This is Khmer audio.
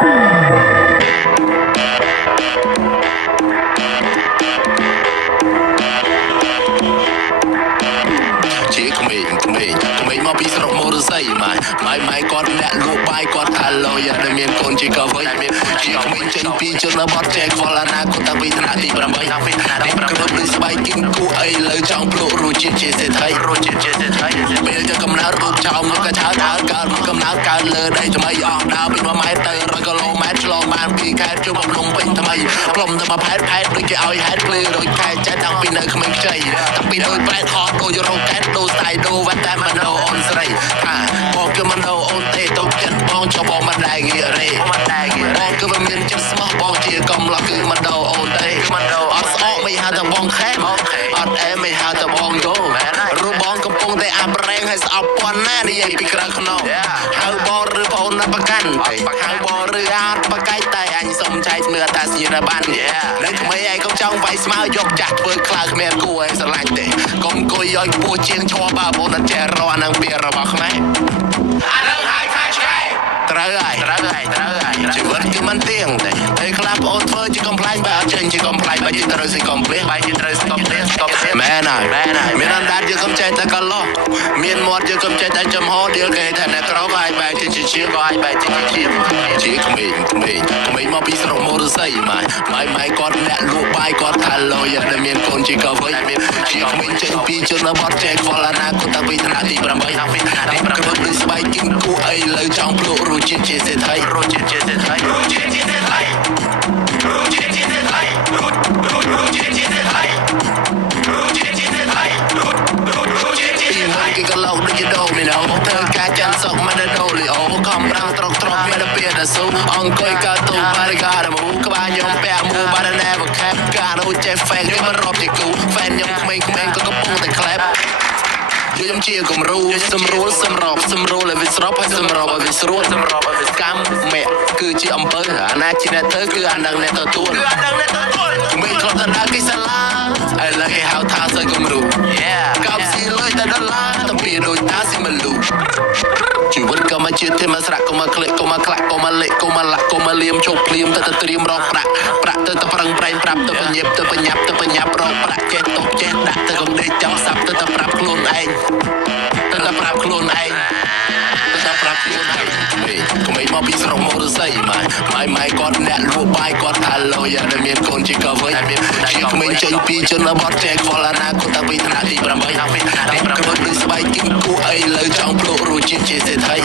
មកពីស្រុកមូរស័យម៉ៃគាត់អ្នកលក់បាយគាត់ថាឡូយ៉ាដែលមានកូនជាកវីជាក្មេងចេញពីជនបទចែកខ្វល់អនាគតតាំងពីថ្នាក់ទី8គ្រប់ដូចស្បែកគិនគូអីលើចង់ភ្លក់រសជាតិជាសេដ្ឋីពេលទៅកំណើតរូបចោលមកក៏ឆើតដើរកើតមកកំណើតកើតលើដីថ្មីអស់ដើរពី1ម៉ែត្រទៅ100គីឡូម៉ែត្រឆ្លងបានពីខេត្តជួបភ្នំពេញថ្មីផ្លុំទៅមកផែតដូចគេឲ្យហេតុភ្លឺដូចខែចិត្តតាំងពីនៅក្មេងខ្ចីតាំងពីដូចប្រែតហត់ដូចរោកែតដូចស្ដាយដូវវត្តតែមិនដូអូនស្រីបងគឺមិនដូអូនទេទៅចិត្តបងចុះបងមិនដែរងាករេបងគឺមិនមានចិត្តស្មោះបងជាកំឡោះគឺមិនដូអូនទេអត់ស្អកមិនហៅតែបងខែអត់អែមិនហៅតែបងយោរូបបងកំពុងតែអាប់រែងឲ្យស្អប់ប៉ុណ្ណានិយាយពីក្រៅខ្នងហៅបងឬបងណាប្រកាន់ហៅបងឬអត់បកាយតែអញសុំចែកមើលតាសញ្ញាបាននឹងថ្មីឯងកុំចង់វាយស្មៅយកចាស់ធ្វើខ្លាគ្មានគួរឲ្យស្រឡាញ់ទេកុំអង្គុយឲ្យខ្ពស់ជាងឈរបើបងអត់ចេះរកអានឹងពាក្យរបស់ខ្មែរអានឹងហើយខាឆ្កែត្រូវហើយជីវិតគឺមិនទៀងទេពេលខ្លះបងអូនធ្វើជាកំ pl បើអត់ចេញជាកំ pl បើជាត្រូវស៊ីកំភ្លៀសមែនហើយមានអណ្ដាតយើងកុំចេះតែកន្លោះមានមាត់យើងកុំចេះតែចំហដៀលគេថាអ្នកក្រក៏ឲ្យបែរជាជាក៏ឲ្យបែរជាក្មេងមកពីស្រុកមូរស័យម៉ៃគាត់អ្នកលក់បាយគាត់ថាឡូយ៉ាដែលមានកូនជាកវីជាក្មេងចេញពីជនបទចែកខ្វល់អនាគតតាំងពីថ្នាក់ទី8គ្រប់ដូចស្បែកគិនគូអីលើចង់ភ្លក់រសជាតិជាសេដ្ឋីគេក៏លោកដូចជាដូមីណូធ្វើការចាំសុកមិនដូលីអូខំប្រាំងត្រកមានតែពីតែស៊ូអង្គុយកាទូបារីកាមូក្បាលខ្ញុំពាក់មូបារណែបខេបការដូចចេះហ្វេនខ្ញុំរាប់ជាគូហ្វេនខ្ញុំក្មេងក៏កំពុងតែក្លែបខ្ញុំជាគំរូសម្រួលឲ្យវាស្របហើយសម្របឲ្យវាស្រួលកម្មមេគឺជាអំពើអាណាជាអ្នកធ្វើគឺអានឹងអ្នកទទួលមិនធ្លាប់តែដើរគេសាឡាឥឡូវគេហៅថាសើគំរូកោបស៊ីលុយតែដុល្លារទៅពីដូចតាស៊ីមលូជីវិតក៏មកជាតិទេមកស្រាក់ក៏មកក្លេកក៏មកក្លាក់ក៏មកលេកក៏មកលាក់ក៏មកលៀមជោគភ្លៀមទៅត្រៀមរកប្រាក់ទៅប្រឹងប្រែងប្រាប់ទៅបញ្ញាប់រកប្រាក់ចេះຕົកចេះដាក់ទៅកុំដេកចង់សាប់ទៅប្រាប់ខ្លួនឯងក្មេងមកពីស្រុកមូរស័យម៉ៃគាត់អ្នកលក់បាយគាត់ថាឡូយ៉ាដែលមានកូនជាកវីជាក្មេងចេញពីជនបទចែកខ្វល់អនាគតតាំងពីថ្នាក់ទី8គ្រប់ដូចស្បែកគិនគូអីលើចង់ភ្លក់រសជាតិជាសេដ្ឋី